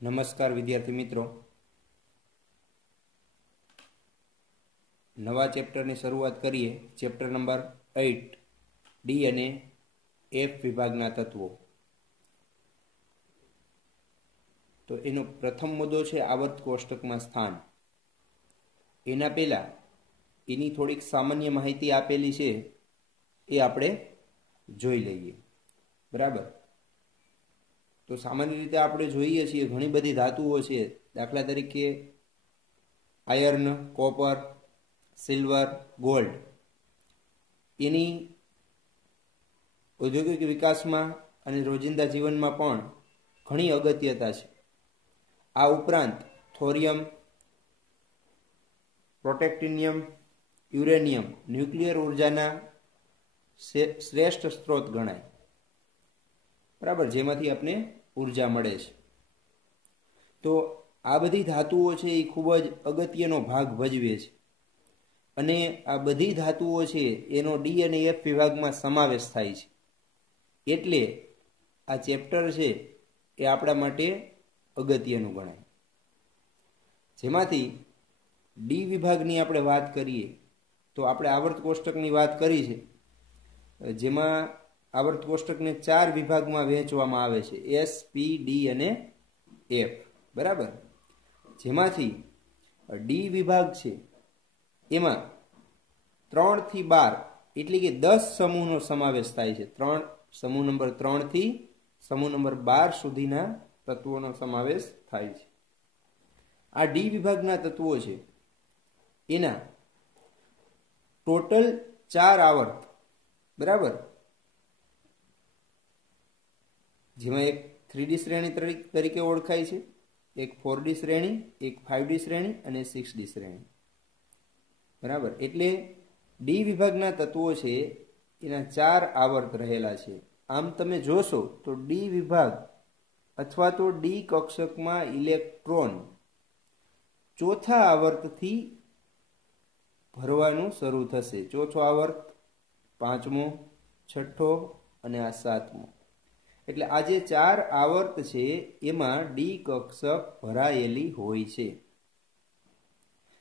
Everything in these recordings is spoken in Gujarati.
નમસ્કાર વિદ્યાર્થી મિત્રો, નવા ચેપ્ટરની શરૂઆત કરીએ. ચેપ્ટર નંબર 8 ડી અને એફ વિભાગના તત્વો. તો એનો પ્રથમ મુદ્દો છે આવર્ત કોષ્ટકમાં સ્થાન. એના પહેલા એની થોડીક સામાન્ય માહિતી આપેલી છે, એ આપણે જોઈ લઈએ. બરાબર. તો સામાન્ય રીતે આપણે જોઈએ છીએ ઘણી બધી ધાતુઓ છે. દાખલા તરીકે આયર્ન, કોપર, સિલ્વર, ગોલ્ડ. એની ઔદ્યોગિક વિકાસમાં અને રોજિંદા જીવનમાં પણ ઘણી અગત્યતા છે. આ ઉપરાંત થોરિયમ, પ્રોટેક્ટિનિયમ, યુરેનિયમ ન્યુક્લિયર ઉર્જાના શ્રેષ્ઠ સ્ત્રોત ગણાય. બરાબર, જેમાંથી આપણે ઉર્જા મળે છે. તો આ બધી ધાતુઓ છે એ ખૂબ જ અગત્યનો ભાગ ભજવે છે, અને આ બધી ધાતુઓ છે એનો ડી અને એફ વિભાગમાં સમાવેશ થાય છે. એટલે આ ચેપ્ટર છે એ આપણા માટે અગત્યનું ગણાય. જેમાંથી ડી વિભાગની આપણે વાત કરીએ તો આપણે આવર્ત કોષ્ટકની વાત કરી છે, જેમાં આવર્ત કોષ્ટકને 4 વિભાગમાં વહેંચવામાં આવે છે: એસ, પી, ડી અને એફ. બરાબર. જેમાંથી ડી વિભાગ છે એમાં 3 થી 12 એટલે કે 10 સમૂહનો સમાવેશ થાય છે. સમૂહ નંબર 3 થી સમૂહ નંબર 12 સુધીના તત્વોનો સમાવેશ થાય છે. આ ડી વિભાગના તત્વો છે એના ટોટલ 4 આવર્ત. બરાબર. જેમાં એક 3D શ્રેણી તરીકે ઓળખાય છે, એક 4D શ્રેણી, એક 5D શ્રેણી અને 6D શ્રેણી. બરાબર. એટલે ડી વિભાગના તત્વો છે એના 4 આવર્ત રહેલા છે. આમ તમે જોશો તો ડી વિભાગ અથવા તો ડી કક્ષકમાં ઇલેક્ટ્રોન ચોથા આવર્તથી ભરવાનું શરૂ થશે. ચોથો આવર્ત, 5મો, 6થો અને આ 7મો. એટલે આ જે 4 આવર્ત છે એમાં ડી કક્ષક ભરાયેલી હોય છે.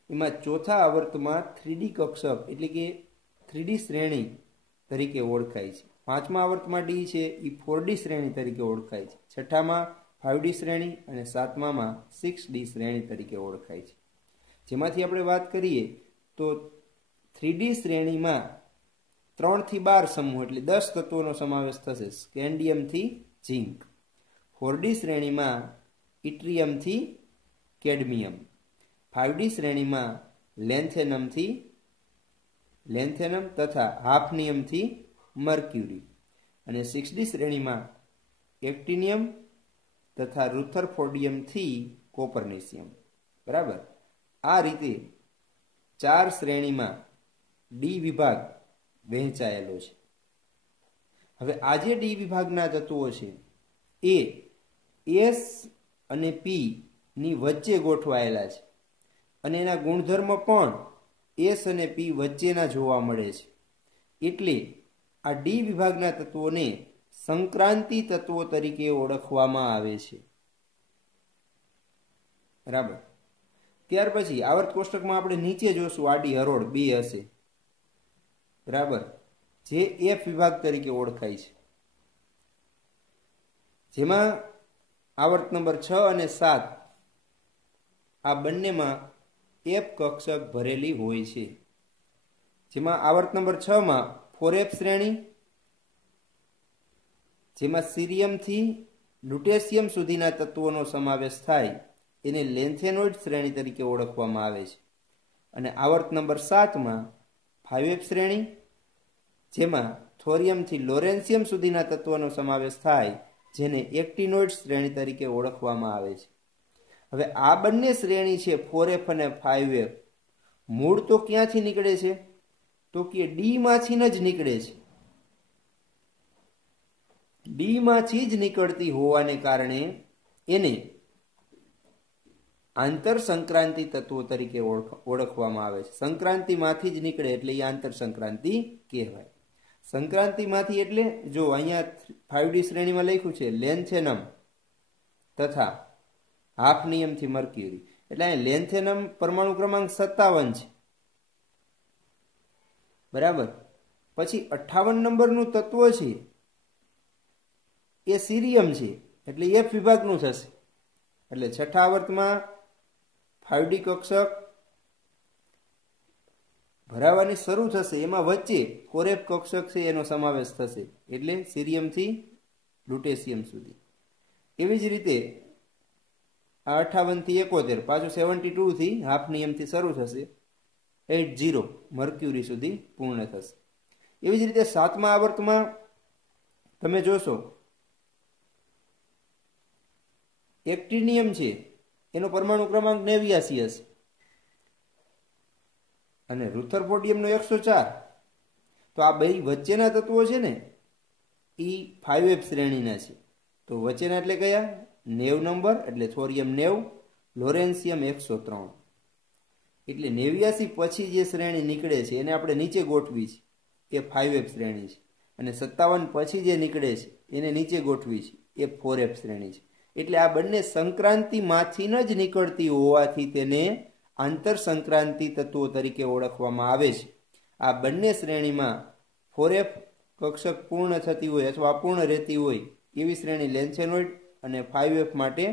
એમાં ચોથા આવર્તમાં 3D કક્ષક એટલે કે 3D શ્રેણી તરીકે ઓળખાય છે. 5મા આવર્તમાં ડી છે એ 4D શ્રેણી તરીકે ઓળખાય છે. 6થામાં 5D શ્રેણી અને 7મામાં 6D શ્રેણી તરીકે ઓળખાય છે. જેમાંથી આપણે વાત કરીએ તો 3D શ્રેણીમાં 3 થી 12 સમૂહ એટલે 10 તત્વોનો સમાવેશ થશે, સ્કેન્ડિયમથી ઝિંક. 4D શ્રેણીમાં ઇટ્રિયમથી કેડમિયમ. 5D શ્રેણીમાં લેન્થેનમ તથા હાફનિયમથી મર્ક્યુરી. અને 6D શ્રેણીમાં એક્ટિનિયમ તથા રુથરફોર્ડિયમથી કોપરનેશિયમ. બરાબર. આ રીતે 4 શ્રેણીમાં ડી વિભાગ વહેંચાયેલો છે. હવે આ જે ડી વિભાગના તત્વો છે એ એસ અને પી ની વચ્ચે ગોઠવાયેલા છે, અને એના ગુણધર્મ પણ એસ અને પી વચ્ચેના જોવા મળે છે. એટલે આ ડી વિભાગના તત્વોને સંક્રાંતિ તત્વો તરીકે ઓળખવામાં આવે છે. બરાબર. ત્યાર પછી આવર્ત કોષ્ટકમાં આપણે નીચે જોશું આડી હરોળ 2 હશે. બરાબર. જે એફ વિભાગ તરીકે ઓળખાય છે. જેમાં આવર્ત નંબર 6 અને 7 આ બંનેમાં એફ કક્ષક ભરેલી હોય છે. જેમાં આવર્ત નંબર 6 માં 4F શ્રેણી, જેમાં સીરિયમથી લ્યુટેશિયમ સુધીના તત્વોનો સમાવેશ થાય, એને લેન્થેનોઇડ શ્રેણી તરીકે ઓળખવામાં આવે છે. અને આવર્ત નંબર 7 માં 5F શ્રેણી, જેમાં થોરિયમથી લોરેન્સિયમ સુધીના તત્વોનો સમાવેશ થાય, જેને એક્ટિનોઇડ શ્રેણી તરીકે ઓળખવામાં આવે છે. હવે આ બંને શ્રેણી છે 4F અને 5F, મૂળ તો ક્યાંથી નીકળે છે? તો કે ડી માંથી જ નીકળે છે. ડી માંથી જ નીકળતી હોવાને કારણે એને આંતર સંક્રાંતિ તત્વો તરીકે ઓળખવામાં આવે છે. સંક્રાંતિમાંથી જ નીકળે એટલે એ આંતર સંક્રાંતિ કહેવાય. સંક્રાંતિમાંથી એટલે જો અહીંયા 5D શ્રેણીમાં લખ્યું છે લેન્થેનમ તથા હાફનિયમથી મર્ક્યુરી. એટલે અહીં લેન્થેનમ પરમાણુ ક્રમાંક 57 છે. બરાબર. પછી 58 નંબરનું તત્વ છે એ સીરિયમ છે, એટલે એફ વિભાગનું થશે. એટલે છઠ્ઠા આવર્તમાં 5D કક્ષક ભરાવાની શરૂ થશે, એમાં વચ્ચે કોરેફ કક્ષક છે એનો સમાવેશ થશે, એટલે સીરિયમથી લ્યુટેશિયમ સુધી. એવી જ રીતે આ 58 થી 71 પાછું 72 થી હાફ નિયમથી શરૂ થશે, 80 મર્ક્યુરી સુધી પૂર્ણ થશે. એવી જ રીતે સાતમા આવર્તમાં તમે જોશો એક્ટિનિયમ છે એનો પરમાણુ ક્રમાંક 89 હશે અને રુથરફોર્ડિયમનો 104. તો આ બે વચ્ચેના તત્વો છે ને એ 5F શ્રેણીના છે. તો વચ્ચેના એટલે કયા? 90 નંબર એટલે થોરિયમ 90, લોરેન્સિયમ 103. એટલે 89 પછી જે શ્રેણી નીકળે છે એને આપણે નીચે ગોઠવી છે, એ 5F શ્રેણી છે. અને 57 પછી જે નીકળે છે એને નીચે ગોઠવી છે, એ 4F શ્રેણી છે. એટલે આ બંને સંક્રાંતિમાંથી જ નીકળતી હોવાથી તેને આંતર સંક્રાંતિ તત્વો તરીકે ઓળખવામાં આવે છે. આ બંને શ્રેણીમાં 4F કક્ષક પૂર્ણ થતી હોય અથવા અપૂર્ણ રહેતી હોય એવી શ્રેણી લેન્થેનોઇડ અને 5F માટે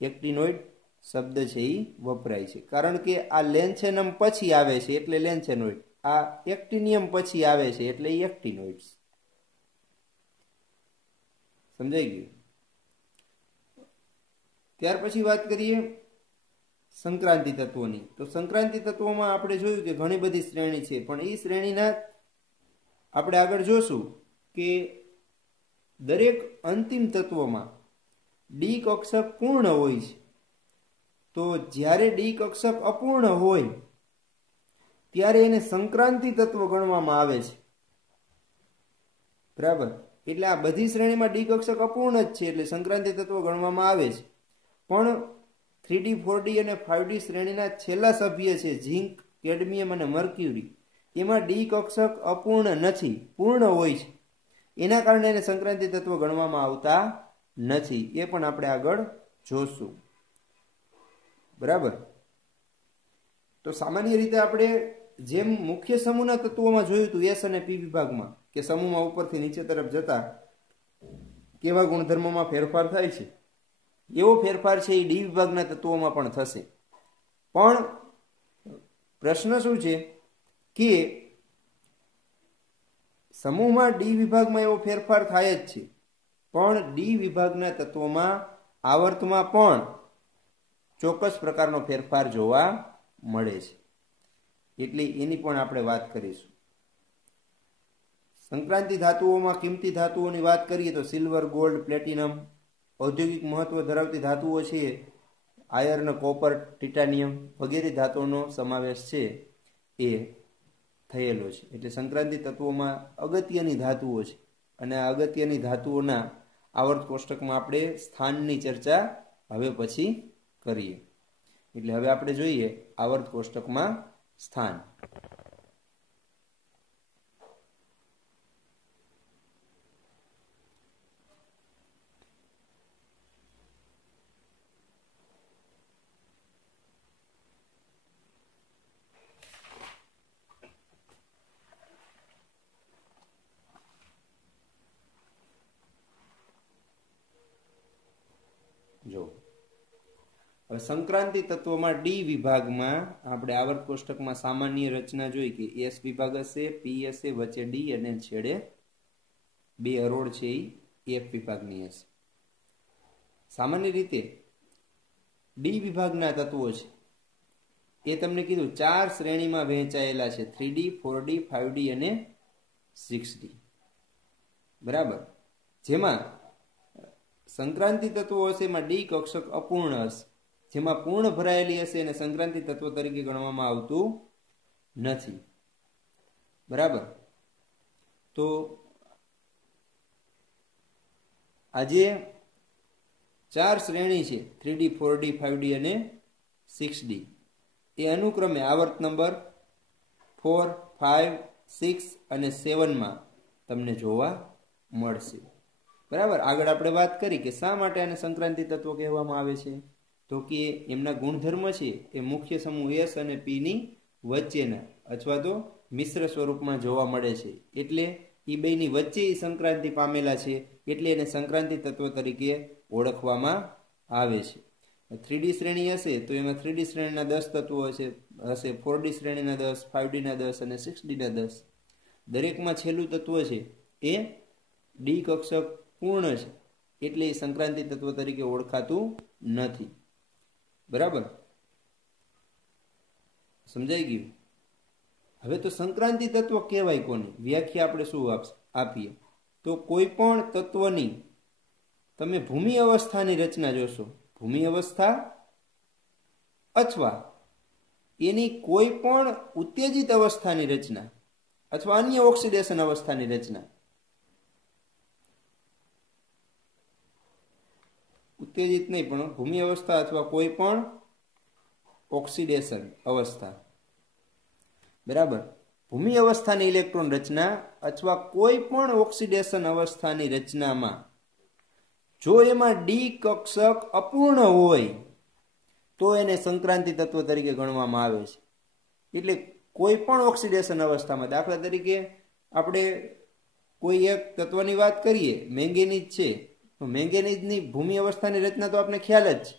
એક્ટિનોઇડ શબ્દ છે એ વપરાય છે. કારણ કે આ લેન્થેનમ પછી આવે છે એટલે લેન્થેનોઇડ, આ એક્ટિનિયમ પછી આવે છે એટલે એક્ટિનોઇડ્સ. સમજાઈ ગયું? ત્યાર પછી વાત કરીએ સંક્રાંતિ તત્વોની. તો સંક્રાંતિ તત્વોમાં આપણે જોયું કે ઘણી બધી શ્રેણી છે, પણ એ શ્રેણીના આપણે આગળ જોશું કે દરેક અંતિમ તત્વમાં ડી કક્ષક પૂર્ણ હોય છે. તો જ્યારે ડી કક્ષક અપૂર્ણ હોય ત્યારે એને સંક્રાંતિ તત્વ ગણવામાં આવે છે. બરાબર. એટલે આ બધી શ્રેણીમાં ડી કક્ષક અપૂર્ણ જ છે એટલે સંક્રાંતિ તત્વ ગણવામાં આવે છે. પણ 3D 4D અને 5D શ્રેણીના છેલ્લા સભ્ય છે ઝિંક, કેડમિયમ અને મર્ક્યુરી, એમાં ડી કક્ષક અપૂર્ણ નથી, પૂર્ણ હોય છે. એના કારણે એને સંક્રાંતિ તત્વ ગણવામાં આવતા નથી. એ પણ આપણે આગળ જોશું. બરાબર. તો સામાન્ય રીતે આપણે જેમ મુખ્ય સમૂહના તત્વોમાં જોયું હતું એસ અને પી વિભાગમાં કે સમૂહમાં ઉપરથી નીચે તરફ જતા કેવા ગુણધર્મોમાં ફેરફાર થાય છે, એવો ફેરફાર છે એ ડી વિભાગના તત્વોમાં પણ થશે. પણ પ્રશ્ન શું છે કે સમૂહમાં ડી વિભાગમાં એવો ફેરફાર થાય જ છે, પણ ડી વિભાગના તત્વોમાં આવર્તમાં પણ ચોક્કસ પ્રકારનો ફેરફાર જોવા મળે છે. એટલે એની પણ આપણે વાત કરીશું. સંક્રાંતિ ધાતુઓમાં કિંમતી ધાતુઓની વાત કરીએ તો સિલ્વર, ગોલ્ડ, પ્લેટિનમ. ઔદ્યોગિક મહત્વ ધરાવતી ધાતુઓ છે આયર્ન, કોપર, ટિટાનિયમ વગેરે ધાતુઓનો સમાવેશ છે એ થયેલો છે. એટલે સંક્રાંતિ તત્વોમાં અગત્યની ધાતુઓ છે અને આ અગત્યની ધાતુઓના આવર્ત કોષ્ટકમાં આપણે સ્થાનની ચર્ચા હવે પછી કરીએ. એટલે હવે આપણે જોઈએ આવર્ત કોષ્ટકમાં સ્થાન. જો હવે સંક્રાંતિ તત્વમાં ડી વિભાગમાં આપણે આવર્ત કોષ્ટકમાં સામાન્ય રચના જોઈ કે એસ વિભાગ હશે, પી હશે, વચ્ચે ડી અને છેડે બે હરોળ છે એ એફ વિભાગની હશે. સામાન્ય રીતે ડી વિભાગના તત્વો છે એ તમને કીધું 4 શ્રેણીમાં વહેંચાયેલા છે, 3D, 4D, 5D અને 6D. બરાબર. જેમાં સંક્રાંતિ તત્વો હશે એમાં ડી કક્ષક અપૂર્ણ હશે, જેમાં પૂર્ણ ભરાયેલી હશે એને સંક્રાંતિ તત્વ તરીકે ગણવામાં આવતું નથી. બરાબર. તો આજે 4 શ્રેણી છે 3D, 4D, 5D અને 6D, એ અનુક્રમે આવર્ત નંબર 4, 5, 6 અને 7માં તમને જોવા મળશે. બરાબર. આગળ આપણે વાત કરી કે શા માટે આને સંક્રાંતિ તત્વ કહેવામાં આવે છે. તો કે એમના ગુણધર્મ છે એ મુખ્ય સમૂહ એસ અને પીની વચ્ચેના અથવા તો મિશ્ર સ્વરૂપમાં જોવા મળે છે, એટલે એ બેની વચ્ચે સંક્રાંતિ પામેલા છે, એટલે એને સંક્રાંતિ તત્વ તરીકે ઓળખવામાં આવે છે. 3D શ્રેણી હશે તો એમાં 3D શ્રેણીના 10 તત્વો હશે 4D શ્રેણીના 10, 5D ના 10 અને 6D ના 10. દરેકમાં છેલ્લું તત્વ છે એ ડી કક્ષક પૂર્ણ છે, એટલે એ સંક્રાંતિ તત્વ તરીકે ઓળખાતું નથી. બરાબર, સમજાઈ ગયું? હવે તો સંક્રાંતિ તત્વ કહેવાય કોને, વ્યાખ્યા આપણે શું આપીએ તો કોઈ પણ તત્વની તમે ભૂમિ અવસ્થાની રચના જોશો, ભૂમિ અવસ્થા અથવા એની કોઈ પણ ઉત્તેજિત અવસ્થાની રચના અથવા અન્ય ઓક્સિડેશન અવસ્થાની રચના, ઉત્તેજિત નહીં પણ ભૂમિ અવસ્થા અથવા કોઈ પણ ઓક્સિડેશન અવસ્થા, બરાબર, ભૂમિ અવસ્થાની ઇલેક્ટ્રોન રચના અથવા કોઈ પણ ઓક્સિડેશન અવસ્થાની રચનામાં જો એમાં ડી કક્ષક અપૂર્ણ હોય તો એને સંક્રાંતિ તત્વ તરીકે ગણવામાં આવે છે. એટલે કોઈ પણ ઓક્સિડેશન અવસ્થામાં, દાખલા તરીકે આપણે કોઈ એક તત્વની વાત કરીએ, મેંગેનીઝ છે, તો મેંગેનીઝની ભૂમિ અવસ્થાની રચના તો આપણે ખ્યાલ જ છે,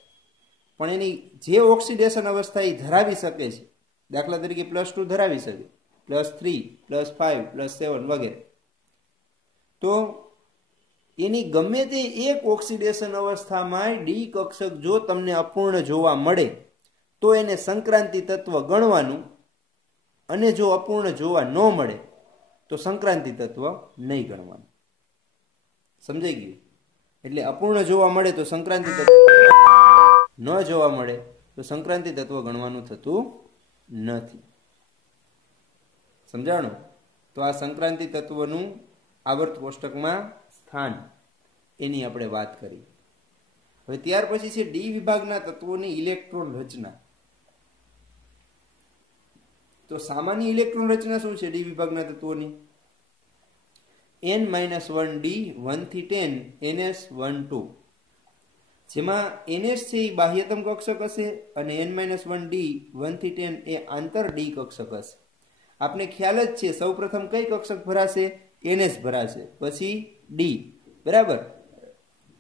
પણ એની જે ઓક્સિડેશન અવસ્થા એ ધરાવી શકે છે, દાખલા તરીકે +2 ધરાવી શકે, +3, +5, +7 વગેરે, તો એની ગમે તે એક ઓક્સિડેશન અવસ્થામાં ડી કક્ષક જો તમને અપૂર્ણ જોવા મળે તો એને સંક્રાંતિ તત્વ ગણવાનું, અને જો અપૂર્ણ જોવા ન મળે તો સંક્રાંતિ તત્વ નહીં ગણવાનું. સમજાઈ ગયું? એટલે અપૂર્ણ જોવા મળે તો સંક્રાંતિ તત્વ, ન જોવા મળે તો સંક્રાંતિ તત્વ ગણવાનું થતું નથી. સમજાણું? તો આ સંક્રાંતિ તત્વનું આવર્ત કોષ્ટકમાં સ્થાન એની આપણે વાત કરી. હવે ત્યાર પછી છે ડી વિભાગના તત્વોની ઇલેક્ટ્રોન રચના. તો સામાન્ય ઇલેક્ટ્રોન રચના શું છે ડી વિભાગના તત્વોની? n-1d 1 થી 10 ns12, જેમાં ns છે એ બાહ્યતમ કક્ષક હશે અને n-1d 1 થી 10 એ આંતર ડી કક્ષક હશે. આપણે ખ્યાલ જ છે સૌપ્રથમ કઈ કક્ષક ભરાશે? ns ભરાશે, પછી ડી, બરાબર.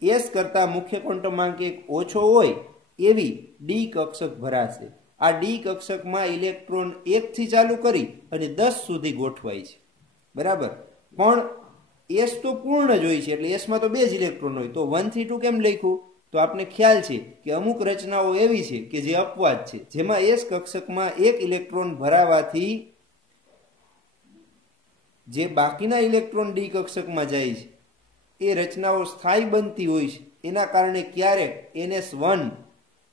એસ કરતા મુખ્ય ક્વોન્ટમાંક એક ઓછો હોય એવી ડી કક્ષક ભરાશે. આ ડી કક્ષકમાં ઇલેક્ટ્રોન 1 થી ચાલુ કરી અને 10 સુધી ગોઠવાય છે, બરાબર. પણ એસ તો પૂર્ણ જ હોય છે, એટલે એસમાં તો 2 જ ઇલેક્ટ્રોન હોય, તો 1 થી 2 કેમ લખ્યું? તો આપણે ખ્યાલ છે કે અમુક રચનાઓ એવી છે કે જે અપવાદ છે, જેમાં એસ કક્ષકમાં 1 ઇલેક્ટ્રોન ભરાવાથી જે બાકીના ઇલેક્ટ્રોન ડી કક્ષકમાં જાય છે એ રચનાઓ સ્થાયી બનતી હોય છે. એના કારણે ક્યારેક ns1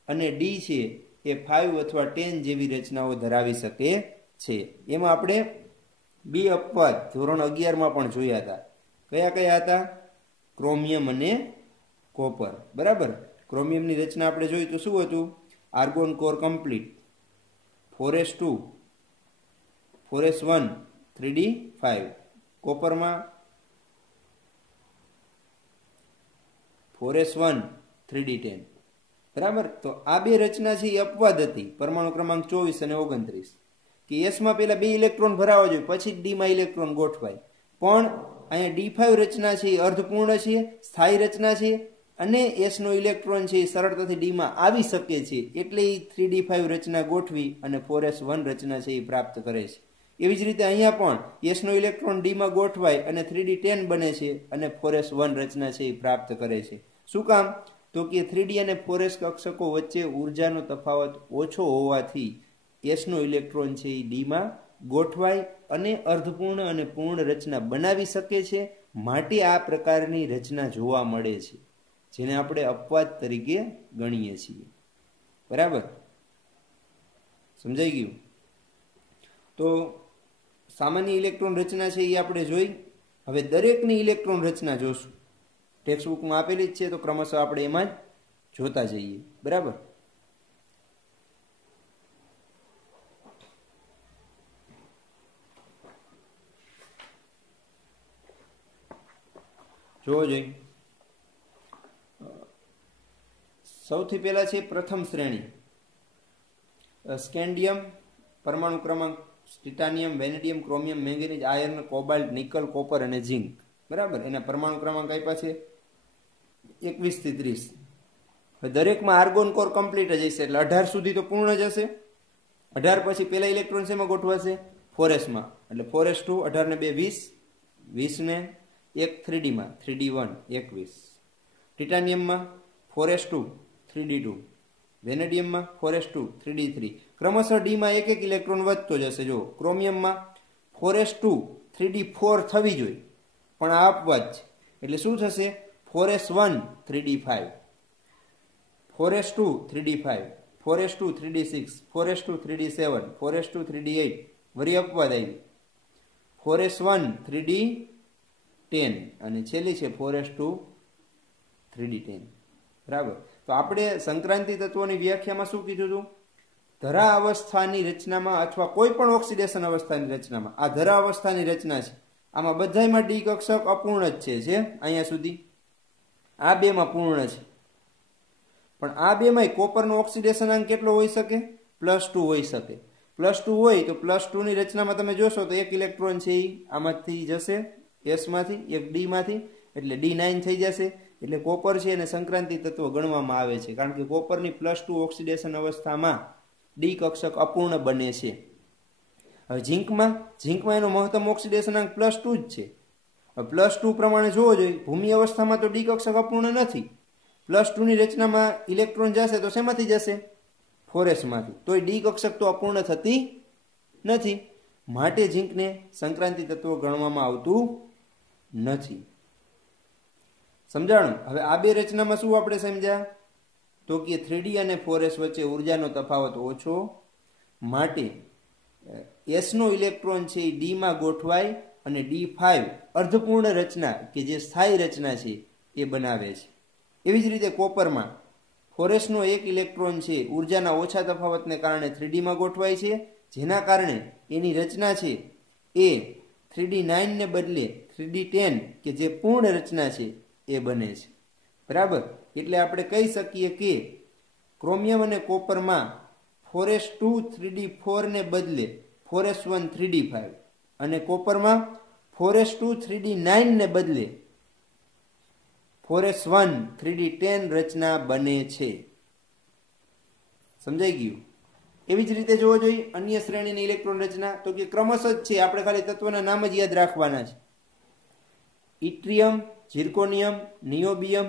અને ડી છે એ 5 અથવા 10 જેવી રચનાઓ ધરાવી શકે છે. એમાં આપણે 2 અપવાદ ધોરણ 11માં પણ જોયા હતા. કયા કયા હતા? ક્રોમિયમ અને કોપર, બરાબર. ક્રોમિયમની રચના આપણે જોઈ તો શું હતું? Argon core complete, 4s2, 4s1, 3d5. કોપરમાં 4s1, 3d10, બરાબર. તો આ 2 રચના છે એ અપવાદ હતી, પરમાણુ ક્રમાંક 24 અને 29, કે એસમાં પહેલા 2 ઇલેક્ટ્રોન ભરાવા જોઈએ પછી ડીમાં ઇલેક્ટ્રોન ગોઠવાય. પણ અહીંયા ડી5 રચના છે એ અર્ધપૂર્ણ છે, સ્થાયી રચના છે, અને એસનો ઇલેક્ટ્રોન છે એ સરળતાથી ડીમાં આવી શકે છે, એટલે એ 3d5 રચના ગોઠવી અને 4s1 રચના છે એ પ્રાપ્ત કરે છે. એવી જ રીતે અહીંયા પણ એસનો ઇલેક્ટ્રોન ડીમાં ગોઠવાય અને 3d10 બને છે અને 4s1 રચના છે એ પ્રાપ્ત કરે છે. શું કામ? તો કે 3d અને 4s કક્ષકો વચ્ચે ઉર્જાનો તફાવત ઓછો હોવાથી એસનો ઇલેક્ટ્રોન છે એ ડીમાં ગોઠવાય અને અર્ધપૂર્ણ અને પૂર્ણ રચના બનાવી શકે છે. માટે આ પ્રકારની રચના જોવા મળે છે, જેને આપણે અપવાદ તરીકે ગણીએ છીએ, બરાબર. સમજાઈ ગયું? તો સામાન્ય ઇલેક્ટ્રોન રચના છે એ આપણે જોઈ. હવે દરેકની ઇલેક્ટ્રોન રચના જોશું, ટેક્સ્ટ બુકમાં આપેલી જ છે, તો ક્રમશઃ આપણે એમાં જ જોતા જઈએ, બરાબર. જોવો જોઈએ. સૌથી પહેલા છે પ્રથમ શ્રેણી સ્કેન્ડિયમ, પરમાણુ ક્રમાંક titanium, vanadium, chromium, manganese, iron, cobalt, nickel, copper અને ઝિંક. બરાબર, એના પરમાણુ ક્રમાંક આપ્યા છે 21 થી 30. હવે દરેકમાં આર્ગોન કોર કમ્પ્લીટ જ હશે એટલે 18 સુધી તો પૂર્ણ જ હશે. 18 પછી પહેલા ઇલેક્ટ્રોન શેમાં ગોઠવાશે? 4s માં. એટલે 4s2, 18 ને 2 20, 20 ને 1 3d માં, 3d1 21. ટિટાનિયમમાં 4s2 3d2, વેનેડિયમમાં 4s2 3d3. ક્રમશઃ ડીમાં એક એક ઇલેક્ટ્રોન વધતો જશે. જો ક્રોમિયમમાં 4s2 3d4 થવી જોઈએ પણ આ અપવાદ છે એટલે શું થશે? 4s1 3d5, 4s2 3d5, 4s2 3d6, 4s2 3d7, 4s2 3d8. વળી અપવાદ આવી 4s1 3d10 અને છેલ્લી છે 4s2 3d10. બરાબર. તો આપણે સંક્રાંતિ તત્વોની વ્યાખ્યામાં શું કીધું હતું? ધરા અવસ્થાની રચનામાં અથવા કોઈ પણ ઓક્સિડેશન અવસ્થાની રચનામાં, આ ધરા અવસ્થાની રચના છે આમાં બધામાં ડી કક્ષક અપૂર્ણ જ છે અહીંયા સુધી. આ બેમાં પૂર્ણ છે પણ આ બેમાં કોપરનો ઓક્સિડેશન અંક કેટલો હોઈ શકે? +2 હોઈ શકે. +2 હોય તો +2 ની રચનામાં તમે જોશો તો એક ઇલેક્ટ્રોન છે એ આમાંથી જશે, S માંથી, એક D માંથી, એટલે D9 થઈ જશે. એટલે કોપર છે એને સંક્રાંતિ તત્વ ગણવામાં આવે છે કારણ કે કોપરની +2 ઓક્સિડેશન અવસ્થામાં ડી કક્ષક અપૂર્ણ બને છે. હવે ઝીંકમાં એનો મહત્તમ ઓક્સિડેશન અંક +2 જ છે. હવે +2 પ્રમાણે જોવો જોઈએ, ભૂમિ અવસ્થામાં તો ડી કક્ષક અપૂર્ણ નથી. +2 ની રચનામાં ઇલેક્ટ્રોન જશે તો શેમાંથી જશે? 4s માંથી. તોય ડી કક્ષક તો અપૂર્ણ થતી નથી. માટે ઝીંકને સંક્રાંતિ તત્વ ગણવામાં આવતું નથી. સમજાણું? હવે આ બે રચનામાં શું આપણે સમજ્યા? તો કે 3d અને 4s વચ્ચે ઉર્જાનો તફાવત ઓછો, માટે s નો ઇલેક્ટ્રોન છે એ d માં ગોઠવાય અને d5 અર્ધપૂર્ણ રચના કે જે સ્થાયી રચના છે એ બનાવે છે. એવી જ રીતે કોપરમાં 4s નો એક ઇલેક્ટ્રોન છે ઉર્જાના ઓછા તફાવતને કારણે 3d માં ગોઠવાય છે, જેના કારણે એની રચના છે એ 3d9 ને બદલે 3d10 કે જે પૂર્ણ રચના છે એ બને છે. બરાબર. એટલે આપણે કહી શકીએ કે ક્રોમિયમ અને કોપરમાં 4s2 3d4 ને બદલે 4s1 3d5 અને કોપરમાં 4s2 3d9 ને બદલે 4s1 3d10 રચના બને છે. સમજાઈ ગયું? એવી જ રીતે જોવો જોઈએ અન્ય શ્રેણીની ઇલેક્ટ્રોન રચના. તો કે ક્રમશઃ જ છે, આપણે ખાલી તત્વના નામ જ યાદ રાખવાના છે. ઇટ્રિયમ, zirconium, niobium,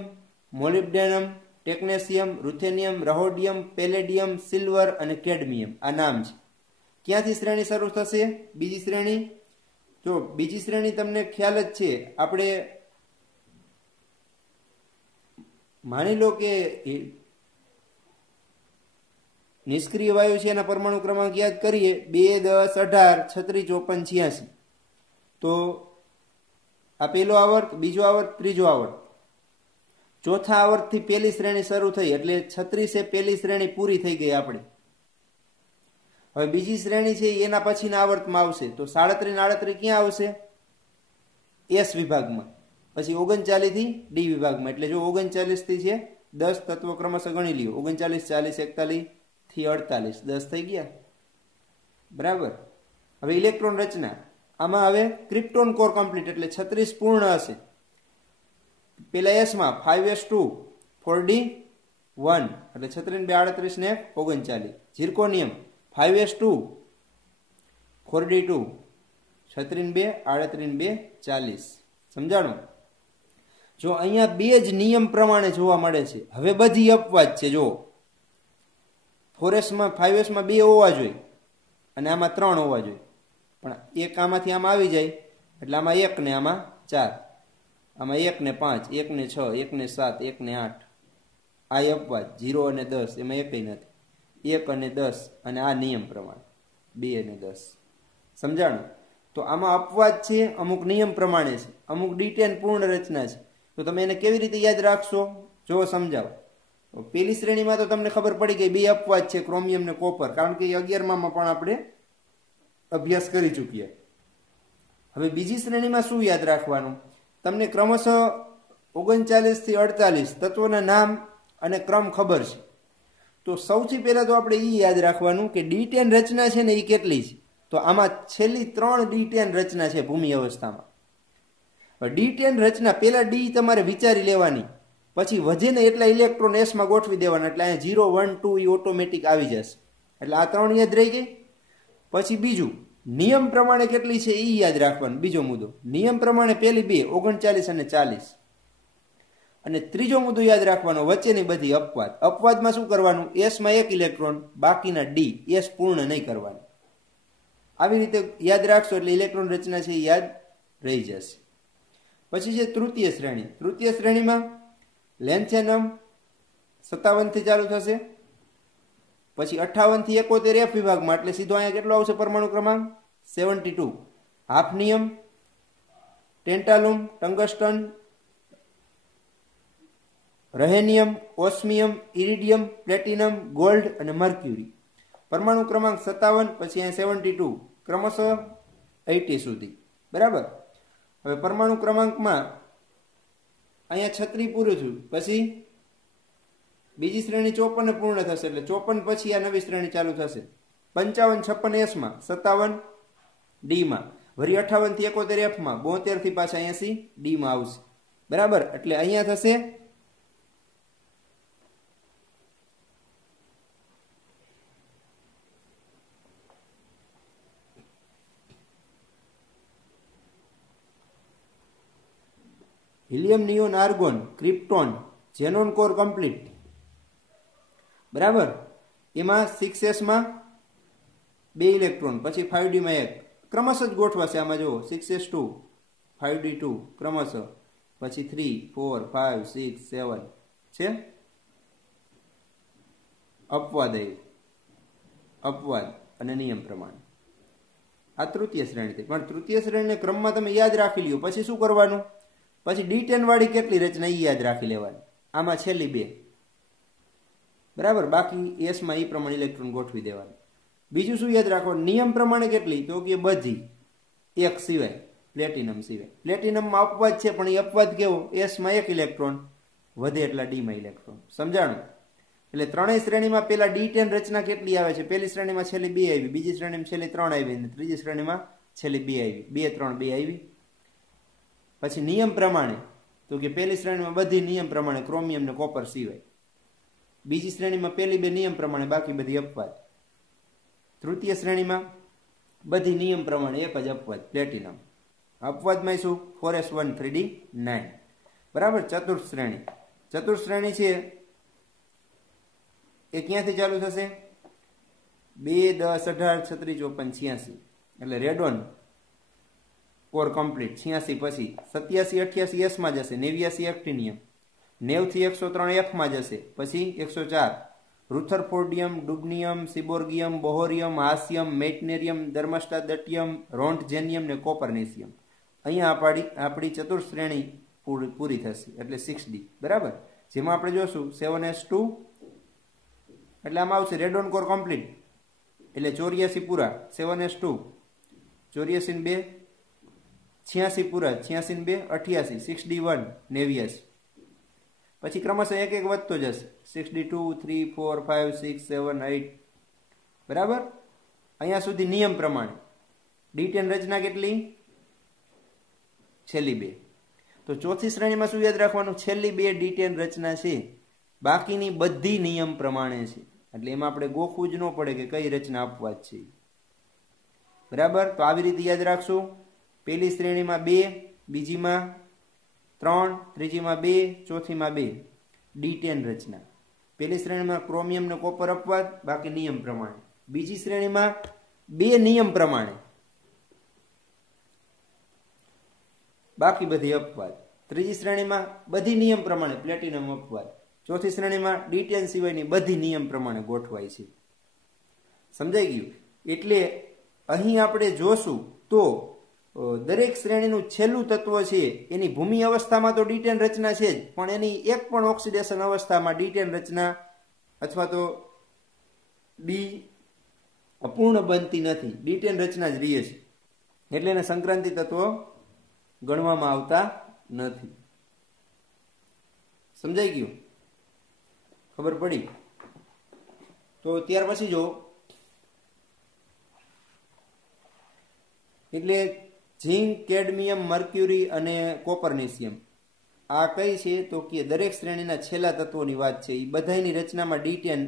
molybdenum, ટેકનેશિયમ, રૂથેનિયમ, રહોડિયમ, palladium, silver અને કેડમિયમ. આ નામ છે. ક્યાંથી શ્રેણી શરૂ થશે? બીજી શ્રેણી. જો બીજી શ્રેણી તમને ખ્યાલ જ છે, આપણે માની લો કે નિષ્ક્રિય વાયુ છે એના પરમાણુ ક્રમાંક યાદ કરીએ 2, 10, 18, 36, 54, 86. તો આ પહેલો આવર્ત, બીજો આવર્ત, ત્રીજો આવર્ત. ચોથા આવર્તથી પહેલી શ્રેણી શરૂ થઈ એટલે 36 એ પહેલી શ્રેણી પૂરી થઈ ગઈ આપણી. હવે બીજી શ્રેણી છે એના પછીના આવર્તમાં આવશે તો 37 ને 38 ક્યાં આવશે? S વિભાગમાં. પછી 39 થી ડી વિભાગમાં. એટલે જો 39 થી છે 10 તત્વ ક્રમશઃ ગણી લ્યો. 39, 40, 41 થી 48, 10 થઈ ગયા. બરાબર. હવે ઇલેક્ટ્રોન રચના આમાં હવે ક્રિપ્ટોન કોર કમ્પ્લીટ એટલે 36 પૂર્ણ હશે. પેલા S માં 5s2 4d1 એટલે 36 2 38 ને 39. Zirconium 5s2 4d2 36 2 38 2 40. સમજાણું? જો અહીંયા બે જ નિયમ પ્રમાણે જોવા મળે છે. હવે બધી અપવાદ છે. જો 4s માં 5s માં 2 હોવા જોઈએ અને આમાં 3 હોવા જોઈએ, પણ એક આમાંથી આમાં આવી જાય એટલે આમાં 1 ને આમાં 4, આમાં 1 ને 5, 1 ને 6, 1 ને 7, 1 ને 8. આ અપવાદ 0 અને 10 એમાં એકય નથી. 1 અને 10 અને આ નિયમ પ્રમાણે 2 અને 10. સમજાણું? તો આમાં અપવાદ છે, અમુક નિયમ પ્રમાણે છે, અમુક D10 પૂર્ણ રચના છે. તો તમે એને કેવી રીતે યાદ રાખશો? જો સમજાવો. પેલી શ્રેણીમાં તો તમને ખબર પડી ગઈ 2 અપવાદ છે, ક્રોમિયમ ને કોપર, કારણ કે 11માં પણ આપણે અભ્યાસ કરી ચૂક્યા. હવે બીજી શ્રેણીમાં શું યાદ રાખવાનું? તમને ક્રમશઃ 39 થી 48 તત્વોના નામ અને ક્રમ ખબર છે, તો સૌથી પહેલા તો આપણે એ યાદ રાખવાનું કે D10 રચના છે ને એ કેટલી છે. તો આમાં છેલ્લી 3 D10 રચના છે ભૂમિ અવસ્થામાં. D10 રચના પહેલા ડી તમારે વિચારી લેવાની, પછી વધે ને એટલા ઇલેક્ટ્રોન એસમાં ગોઠવી દેવાના, એટલે અહીંયા 0 1 2 એ ઓટોમેટિક આવી જશે. એટલે આ 3 યાદ રહી ગઈ. પછી બીજું નિયમ પ્રમાણે કેટલી છે એ યાદ રાખવાનું. બીજો મુદ્દો નિયમ પ્રમાણે પહેલી 2 39 અને 40. અને ત્રીજો મુદ્દો યાદ રાખવાનો વચ્ચેની બધી અપવાદ. અપવાદમાં શું કરવાનું? એસમાં 1 ઇલેક્ટ્રોન, બાકીના ડી એસ પૂર્ણ નહીં કરવાનું. આવી રીતે યાદ રાખશો એટલે ઇલેક્ટ્રોન રચના છે એ યાદ રહી જશે. પછી છે તૃતીય શ્રેણી. તૃતીય શ્રેણીમાં લેન્થેનમ 57 થી ચાલુ થશે, પછી 58 થી 71 એફ વિભાગમાં, એટલે સીધો અહીંયા કેટલો આવશે પરમાણુ ક્રમાંક? 72. હાફનિયમ, ટેન્ટાલુમ, ટંગસ્ટન, રહેનિયમ, ઓસ્મિયમ, ઇરિડિયમ, પ્લેટિનમ, ગોલ્ડ અને મર્ક્યુરી. પરમાણુ ક્રમાંક 57, પછી અહીંયા 72, ક્રમશઃ 80 સુધી. બરાબર. હવે પરમાણુ ક્રમાંકમાં અહીંયા 36 પૂરું થયું, પછી બીજી શ્રેણી 54 પૂર્ણ થશે, એટલે 54 પછી આ નવી શ્રેણી ચાલુ થશે. 55 56 એસમાં, 57 ડીમાં, વળી 58 થી 71 એફમાં, 72 થી પાછા 80 ડીમાં આવશે. બરાબર. એટલે અહીંયા થશે helium, neon, argon, krypton, xenon core complete. બરાબર. એમાં 6s માં 2 ઇલેક્ટ્રોન, પછી 5d માં 1, ક્રમશઃ જ ગોઠવાશે. આમાં જુઓ 6s2 5d2 ક્રમશઃ, પછી 3 4 5 6 7 છે. અપવાદ અપવાદ અને નિયમ પ્રમાણે આ તૃતીય શ્રેણી થઈ. પણ તૃતીય શ્રેણીને ક્રમમાં તમે યાદ રાખી લ્યો. પછી શું કરવાનું? પછી D10 વાળી કેટલી રચના એ યાદ રાખી લેવાની. આમાં છેલ્લી 2. બરાબર. બાકી એસમાં એ પ્રમાણે ઇલેક્ટ્રોન ગોઠવી દેવાનું. બીજું શું યાદ રાખવાનું? નિયમ પ્રમાણે કેટલી? તો કે બધી, એક સિવાય, પ્લેટિનમ સિવાય. પ્લેટિનમમાં અપવાદ છે, પણ એ અપવાદ કેવો? એસમાં 1 ઇલેક્ટ્રોન, વધે એટલા ડીમાં ઇલેક્ટ્રોન. સમજાણું? એટલે ત્રણેય શ્રેણીમાં પેલા D10 રચના કેટલી આવે છે? પહેલી શ્રેણીમાં છેલ્લી 2 આવી, બીજી શ્રેણીમાં છેલ્લી 3 આવી, અને ત્રીજી શ્રેણીમાં છેલ્લી 2 આવી. 2 3 2 આવી. પછી નિયમ પ્રમાણે તો કે પહેલી શ્રેણીમાં બધી નિયમ પ્રમાણે, ક્રોમિયમ ને કોપર સિવાય. બીજી શ્રેણીમાં પહેલી 2 નિયમ પ્રમાણે, બાકી બધી અપવાદ. તૃતીય શ્રેણીમાં બધી નિયમ પ્રમાણે, એક જ અપવાદ, પ્લેટિનમ. અપવાદમાં શું? 4s1 3d9. બરાબર. ચતુર્થ શ્રેણી. ચતુર્થ શ્રેણી છે એ ક્યાંથી ચાલુ થશે? 2 10 18 36 54 86. એટલે રેડોન કોર કમ્પ્લીટ 86. પછી 87 88 એસ માં જશે, 89 એક્ટિનિયમ, 90 થી 103 એફ માં જશે, પછી 104 રુથરફોર્ડિયમ, ડુબનિયમ, સિબોર્ગિયમ, બોહોરિયમ, હાસ્યમ, મેટનેરિયમ, દર્મસ્ટાદટિયમ, રોન્ટજેનિયમ ને કોપરનેસિયમ. અહીંયા આપણી ચતુર્થ શ્રેણી પૂરી થશે, એટલે 6d. બરાબર. જેમાં આપણે જોશું 7s2, એટલે આમાં આવશે રેડોન કોર કમ્પ્લીટ, એટલે 84 પૂરા, 7s2 84 2, 86 પૂરા, 86 2 88, 6d1 89. પછી ક્રમશઃ એક એક વધતો જશે, 6d2 3 4 5 6 7 8. બરાબર. અહીંયા સુધી નિયમ પ્રમાણે. D10 રચના કેટલી? છેલ્લી 2. તો ચોથી શ્રેણીમાં શું યાદ રાખવાનું? છેલ્લી 2 D10 રચના છે, બાકીની બધી નિયમ પ્રમાણે છે. એટલે એમાં આપણે ગોખવું જ ન પડે કે કઈ રચના અપવાદ છે. બરાબર. તો આવી રીતે યાદ રાખશું. પહેલી શ્રેણીમાં 2, બીજીમાં 3, ત્રીજીમાં 2, ચોથીમાં 2 D10 રચના. પહેલી શ્રેણીમાં ક્રોમિયમ ને કોપર અપવાદ, બાકી નિયમ પ્રમાણે. બીજી શ્રેણીમાં 2 નિયમ પ્રમાણે, બાકી બધી અપવાદ. ત્રીજી શ્રેણીમાં બધી નિયમ પ્રમાણે, પ્લેટિનમ અપવાદ. ચોથી શ્રેણીમાં D10 સિવાયની બધી નિયમ પ્રમાણે ગોઠવાય છે. સમજાઈ ગયું? એટલે અહીં આપણે જોશું તો દરેક શ્રેણીનું છેલ્લું તત્વ છે એની ભૂમિ અવસ્થામાં તો D10 રચના છે જ, પણ એની એક પણ ઓક્સિડેશન અવસ્થામાં D10 રચના અથવા તો ડી અપૂર્ણ બનતી નથી. D10 રચના જ રહે છે, એટલે એને સંક્રાંતિ તત્વો ગણવામાં આવતા નથી. સમજાઈ ગયું? ખબર પડી? તો ત્યાર પછી જો એટલે ઝીંક, કેડમિયમ, મર્ક્યુરી અને કોપરનેશિયમ આ કઈ છે? તો કે દરેક શ્રેણીના છેલ્લા તત્વોની વાત છે. એ બધાની રચનામાં D10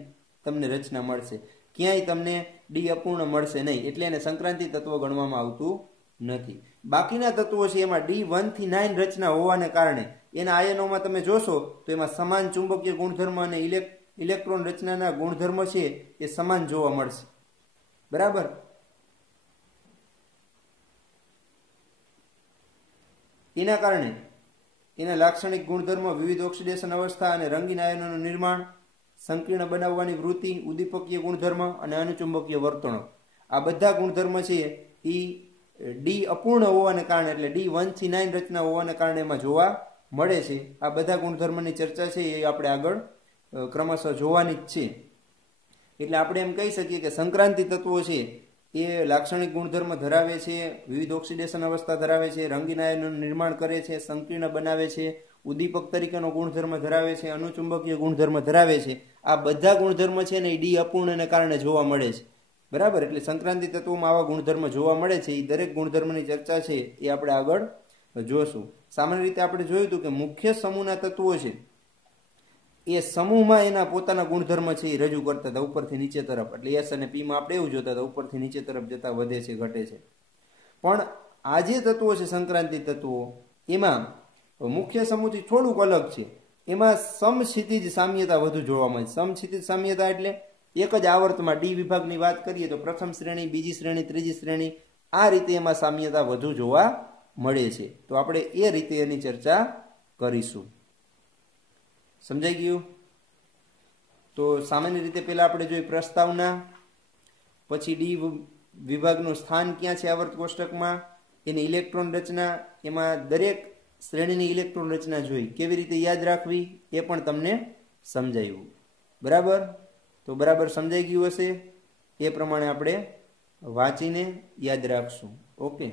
તમને રચના મળશે, ક્યાંય તમને ડી અપૂર્ણ મળશે નહીં, એટલે એને સંક્રાંતિ તત્વ ગણવામાં આવતું નથી. બાકીના તત્વો છે એમાં D1 થી 9 રચના હોવાને કારણે એના આયનોમાં તમે જોશો તો એમાં સમાન ચુંબકીય ગુણધર્મ અને ઇલેક્ટ્રોન રચનાના ગુણધર્મ છે એ સમાન જોવા મળશે. બરાબર? એના કારણે એના લાક્ષણિક ગુણધર્મો વિવિધ ઓક્સિડેશન અવસ્થા અને રંગીન આયનોનું નિર્માણ, સંકીર્ણ બનાવવાની વૃત્તિ, ઉદ્દીપકીય ગુણધર્મ અને અનુચુંબકીય વર્તણૂક, આ બધા ગુણધર્મ છે એ ડી અપૂર્ણ હોવાને કારણે એટલે D1 થી 9 રચના હોવાને કારણે એમાં જોવા મળે છે. આ બધા ગુણધર્મની ચર્ચા છે એ આપણે આગળ ક્રમશઃ જોવાની જ છે. એટલે આપણે એમ કહી શકીએ કે સંક્રાંતિ તત્વો છે એ લાક્ષણિક ગુણધર્મ ધરાવે છે, વિવિધ ઓક્સિડેશન અવસ્થા ધરાવે છે, રંગીન આયનોનું નિર્માણ કરે છે, સંકીર્ણ બનાવે છે, ઉદ્દીપક તરીકેનો ગુણધર્મ ધરાવે છે, અનુચુંબકીય ગુણધર્મ ધરાવે છે. આ બધા ગુણધર્મ છે ને એ ડી અપૂર્ણને કારણે જોવા મળે છે. બરાબર? એટલે સંક્રાંતિ તત્વોમાં આવા ગુણધર્મ જોવા મળે છે. એ દરેક ગુણધર્મની ચર્ચા છે એ આપણે આગળ જોશું. સામાન્ય રીતે આપણે જોયું હતું કે મુખ્ય સમૂહના તત્વો છે એ સમૂહમાં એના પોતાના ગુણધર્મ છે એ રજૂ કરતા હતા ઉપરથી નીચે તરફ. એટલે એસ અને પીમાં આપણે એવું જોતા હતા ઉપરથી નીચે તરફ જતા વધે છે, ઘટે છે. પણ આ જે તત્વો છે સંક્રાંતિ તત્વો એમાં મુખ્ય સમૂહથી થોડુંક અલગ છે. એમાં સમક્ષિતિજ સામ્યતા વધુ જોવા મળે. સમક્ષિતિજ સામ્યતા એટલે એક જ આવર્તમાં ડી વિભાગની વાત કરીએ તો પ્રથમ શ્રેણી, બીજી શ્રેણી, ત્રીજી શ્રેણી, આ રીતે એમાં સામ્યતા વધુ જોવા મળે છે. તો આપણે એ રીતે એની ચર્ચા કરીશું. સમજાઈ ગયું? તો સામાન્ય રીતે પહેલા આપણે જોઈ પ્રસ્તાવના, પછી ડી વિભાગનું સ્થાન ક્યાં છે આવર્ત કોષ્ટકમાં, એની ઇલેક્ટ્રોન રચના, એમાં દરેક શ્રેણીની ઇલેક્ટ્રોન રચના જોઈ, કેવી રીતે યાદ રાખવી એ પણ તમને સમજાયું. બરાબર? તો બરાબર સમજાઈ ગયું હશે. એ પ્રમાણે આપણે વાંચીને યાદ રાખશું. ઓકે.